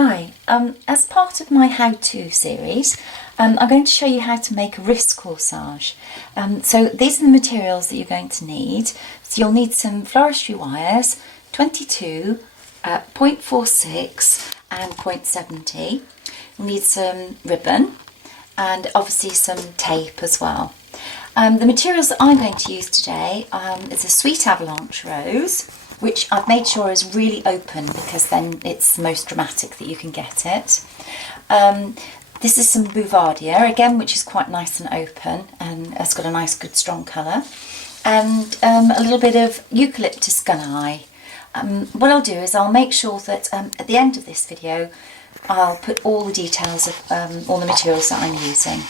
Hi, as part of my how-to series, I'm going to show you how to make a wrist corsage. So these are the materials that you're going to need. So you'll need some floristry wires, 22, 0.46 and 0.70. You'll need some ribbon and obviously some tape as well. The materials that I'm going to use today is a sweet avalanche rose, which I've made sure is really open because then it's the most dramatic that you can get it. This is some bouvardia, again, which is quite nice and open and it's got a nice good strong colour. And a little bit of eucalyptus gunni. What I'll do is I'll make sure that at the end of this video I'll put all the details of all the materials that I'm using.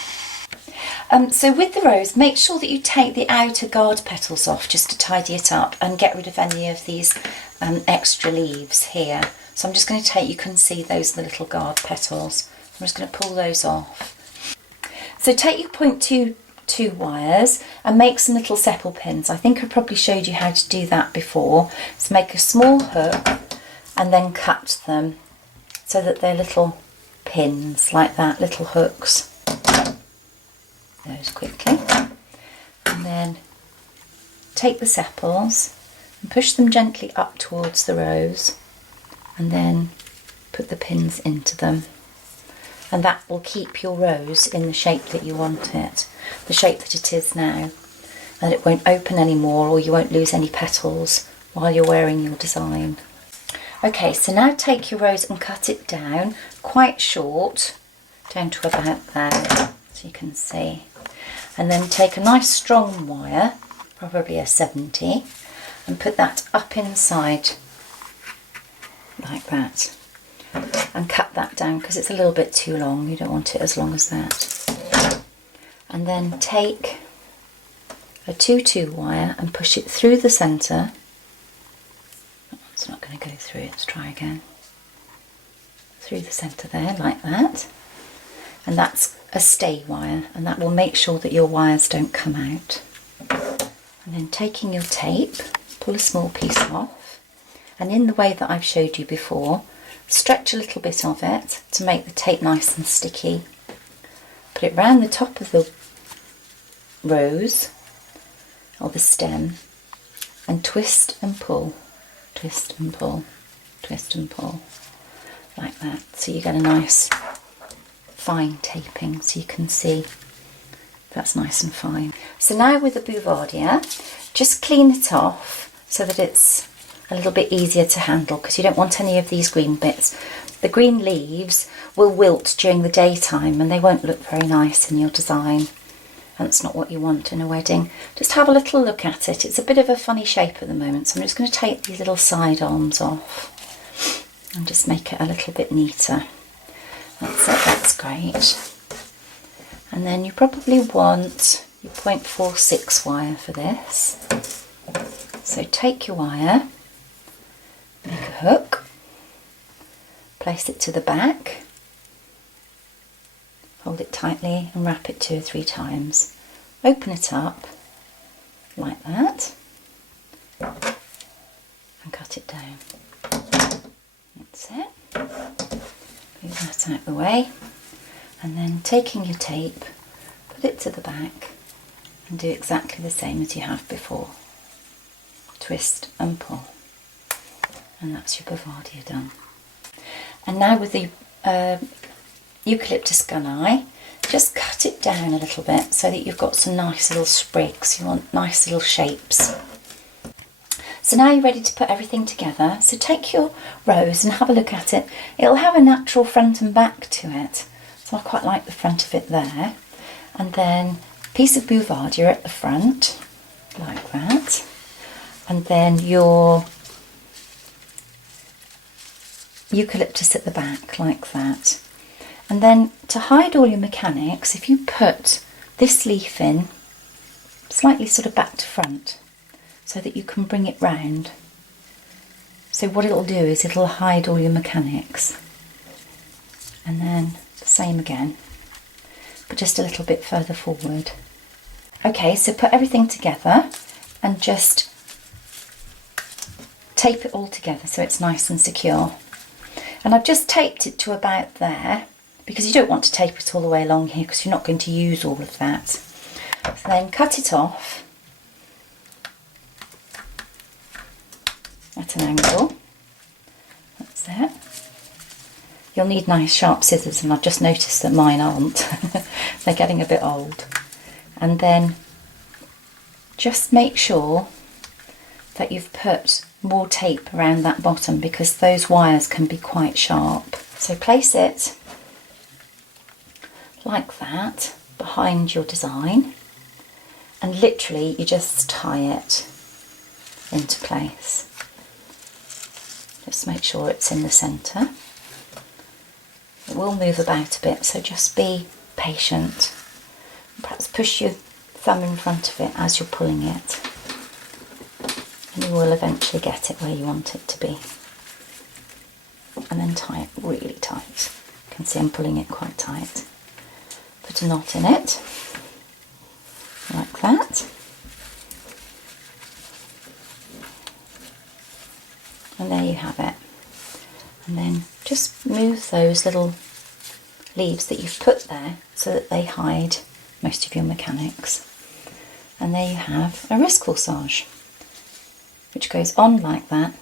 So with the rose, make sure that you take the outer guard petals off just to tidy it up and get rid of any of these extra leaves here. So I'm just going to take, you can see those are the little guard petals. I'm just going to pull those off. So take your 0.22 wires and make some little sepal pins. I think I probably showed you how to do that before. So make a small hook and then cut them so that they're little pins like that, little hooks. Those quickly, and then take the sepals and push them gently up towards the rose and then put the pins into them, and that will keep your rose in the shape that you want it, the shape that it is now, and it won't open anymore or you won't lose any petals while you're wearing your design. Okay, so now take your rose and cut it down quite short, down to about there, so you can see. And then take a nice strong wire, probably a 70, and put that up inside like that. And cut that down because it's a little bit too long, you don't want it as long as that. And then take a 2-2 wire and push it through the centre. It's not going to go through, let's try again. Through the centre there, like that. And that's a stay wire, and that will make sure that your wires don't come out. And then taking your tape, pull a small piece off, and in the way that I've showed you before, stretch a little bit of it to make the tape nice and sticky. Put it round the top of the rose or the stem and twist and pull, twist and pull, twist and pull, like that. So you get a nice fine taping, so you can see that's nice and fine. So now with the bouvardia, just clean it off so that it's a little bit easier to handle, because you don't want any of these green bits. The green leaves will wilt during the daytime and they won't look very nice in your design, and that's not what you want in a wedding. Just have a little look at it. It's a bit of a funny shape at the moment, so I'm just going to take these little side arms off and just make it a little bit neater. That's it, that's great. And then you probably want your 0.46 wire for this. So take your wire, make a hook, place it to the back, hold it tightly and wrap it 2 or 3 times. Open it up like that and cut it down. That's it. Move that out of the way, and then taking your tape, put it to the back and do exactly the same as you have before. Twist and pull, and that's your bouvardia done. And now with the eucalyptus gunni, just cut it down a little bit so that you've got some nice little sprigs. You want nice little shapes. So now you're ready to put everything together. So take your rose and have a look at it. It'll have a natural front and back to it. So I quite like the front of it there. And then a piece of bouvardia at the front, like that. And then your eucalyptus at the back, like that. And then to hide all your mechanics, if you put this leaf in slightly sort of back to front, so that you can bring it round. So what it'll do is it'll hide all your mechanics. And then the same again, but just a little bit further forward. Okay, so put everything together and just tape it all together so it's nice and secure. And I've just taped it to about there, because you don't want to tape it all the way along here because you're not going to use all of that. So then cut it off at an angle. That's it. You'll need nice sharp scissors, and I've just noticed that mine aren't. They're getting a bit old. And then just make sure that you've put more tape around that bottom, because those wires can be quite sharp. So place it like that behind your design, and literally you just tie it into place. Just make sure it's in the centre. It will move about a bit, so just be patient. Perhaps push your thumb in front of it as you're pulling it, and you will eventually get it where you want it to be. And then tie it really tight. You can see I'm pulling it quite tight. Put a knot in it, like that. And there you have it. And then just move those little leaves that you've put there so that they hide most of your mechanics. And there you have a wrist corsage, which goes on like that